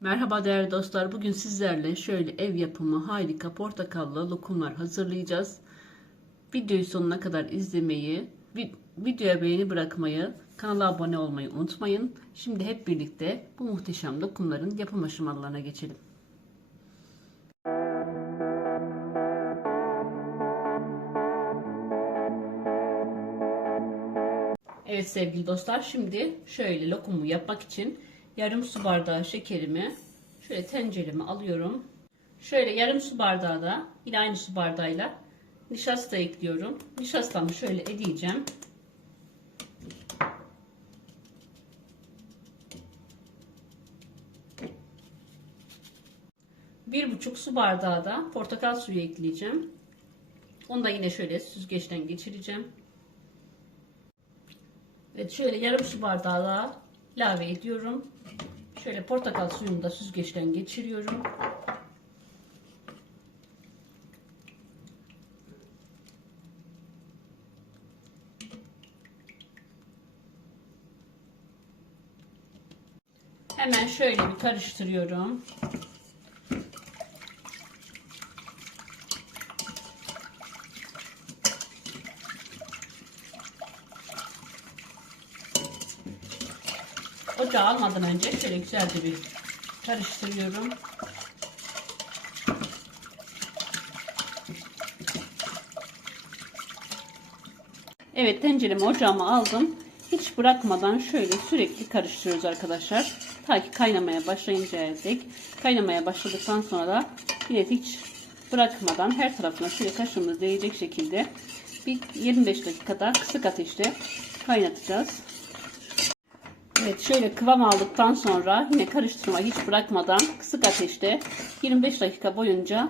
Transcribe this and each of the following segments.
Merhaba değerli dostlar. Bugün sizlerle şöyle ev yapımı harika portakallı lokumlar hazırlayacağız. Videoyu sonuna kadar izlemeyi, vi- videoya beğeni bırakmayı, kanala abone olmayı unutmayın. Şimdi hep birlikte bu muhteşem lokumların yapım aşamalarına geçelim. Evet sevgili dostlar şimdi şöyle lokumu yapmak için yarım su bardağı şekerimi şöyle tencereme alıyorum. Şöyle yarım su bardağı da yine aynı su bardağıyla nişasta ekliyorum. Nişastamı şöyle edeceğim. Bir buçuk su bardağı da portakal suyu ekleyeceğim. Onu da yine şöyle süzgeçten geçireceğim. Evet şöyle yarım su bardağı daha ilave ediyorum. Şöyle portakal suyunu da süzgeçten geçiriyorum. Hemen şöyle bir karıştırıyorum. Ocağa almadan önce şöyle güzelce bir karıştırıyorum. Evet tenceremi ocağıma aldım. Hiç bırakmadan şöyle sürekli karıştırıyoruz arkadaşlar. Ta ki kaynamaya başlayıncaya dek. Kaynamaya başladıktan sonra da yine hiç bırakmadan her tarafına şöyle kaşığımız değecek şekilde bir 25 dakikada kısık ateşte kaynatacağız. Evet şöyle kıvam aldıktan sonra yine karıştırma hiç bırakmadan kısık ateşte 25 dakika boyunca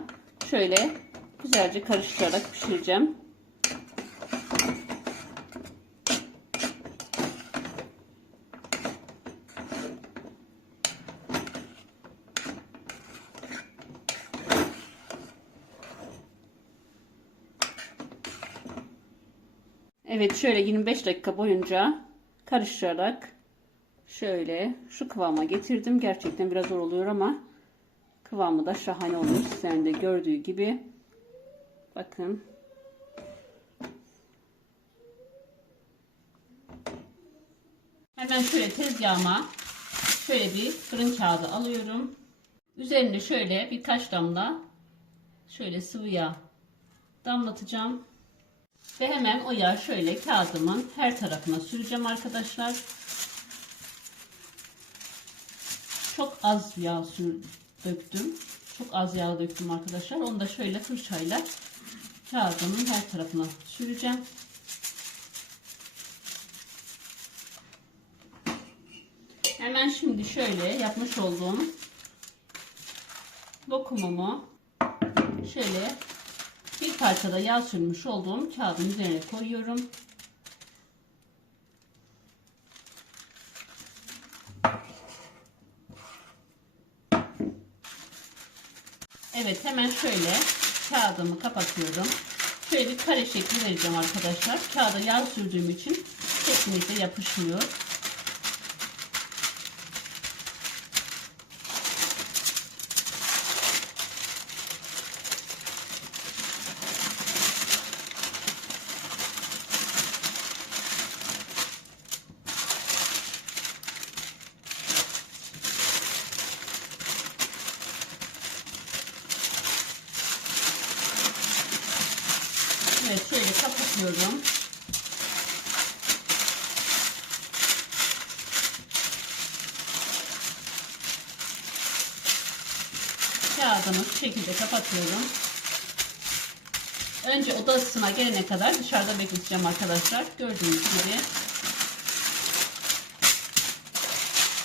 şöyle güzelce karıştırarak pişireceğim. Evet şöyle 25 dakika boyunca karıştırarak şöyle şu kıvama getirdim. Gerçekten biraz zor oluyor ama kıvamı da şahane olmuş. Sizlerin de gördüğü gibi. Bakın. Hemen şöyle tezgahıma şöyle bir fırın kağıdı alıyorum. Üzerine şöyle birkaç damla şöyle sıvı yağ damlatacağım. Ve hemen o yağı şöyle kağıdımın her tarafına süreceğim arkadaşlar. Çok az yağ sür döktüm. Çok az yağ döktüm arkadaşlar. Onu da şöyle fırçayla kağıdımın her tarafına süreceğim. Hemen şimdi şöyle yapmış olduğum lokumumu şöyle bir parçada yağ sürmüş olduğum kağıdın üzerine koyuyorum. Evet hemen şöyle kağıdımı kapatıyorum. Şöyle bir kare şekli vereceğim arkadaşlar. Kağıda yağ sürdüğüm için kesinlikle yapışmıyor. Evet şöyle kapatıyorum. Kağıdımı şu şekilde kapatıyorum. Önce oda ısısına gelene kadar dışarıda bekleteceğim arkadaşlar. Gördüğünüz gibi.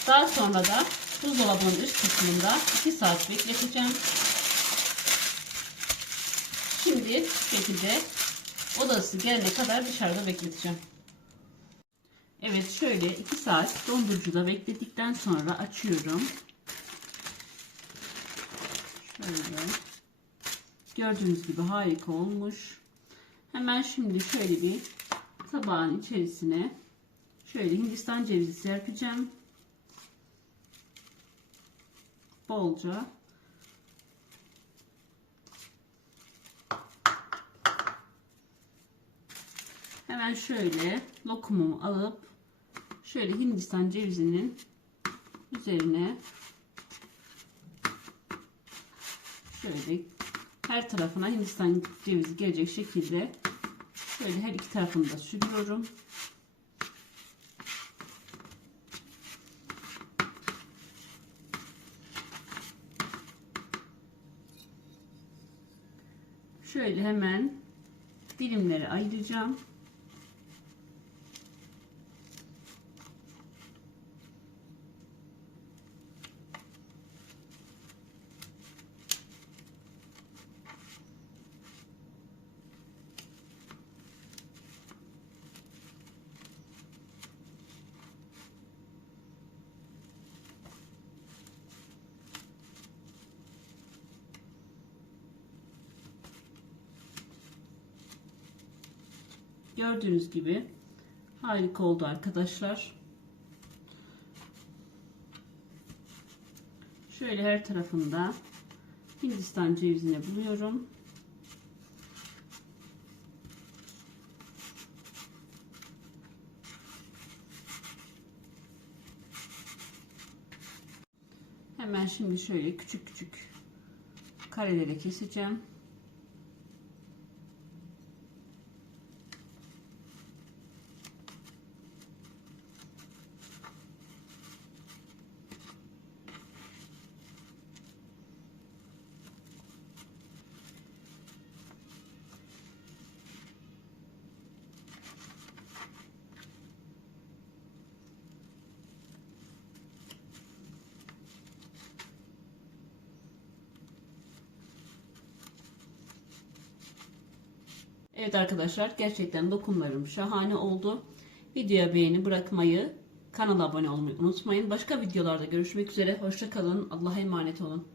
Daha sonra da buzdolabının üst kısmında 2 saat bekleteceğim. Şimdi şu şekilde odası gelene kadar dışarıda bekleteceğim. Evet şöyle 2 saat dondurucuda bekledikten sonra açıyorum. Şöyle. Gördüğünüz gibi harika olmuş. Hemen şimdi şöyle bir tabağın içerisine şöyle hindistan cevizi serpeceğim. bolca. Hemen şöyle lokumumu alıp şöyle Hindistan cevizinin üzerine şöyle her tarafına Hindistan cevizi gelecek şekilde şöyle her iki tarafını da sürüyorum. Şöyle hemen dilimleri ayıracağım. Gördüğünüz gibi harika oldu arkadaşlar. Şöyle her tarafında Hindistan cevizini buluyorum. Hemen şimdi şöyle küçük küçük karelere keseceğim. Evet arkadaşlar gerçekten dokunlarım şahane oldu. Videoya beğeni bırakmayı, kanala abone olmayı unutmayın. Başka videolarda görüşmek üzere. Hoşçakalın. Allah'a emanet olun.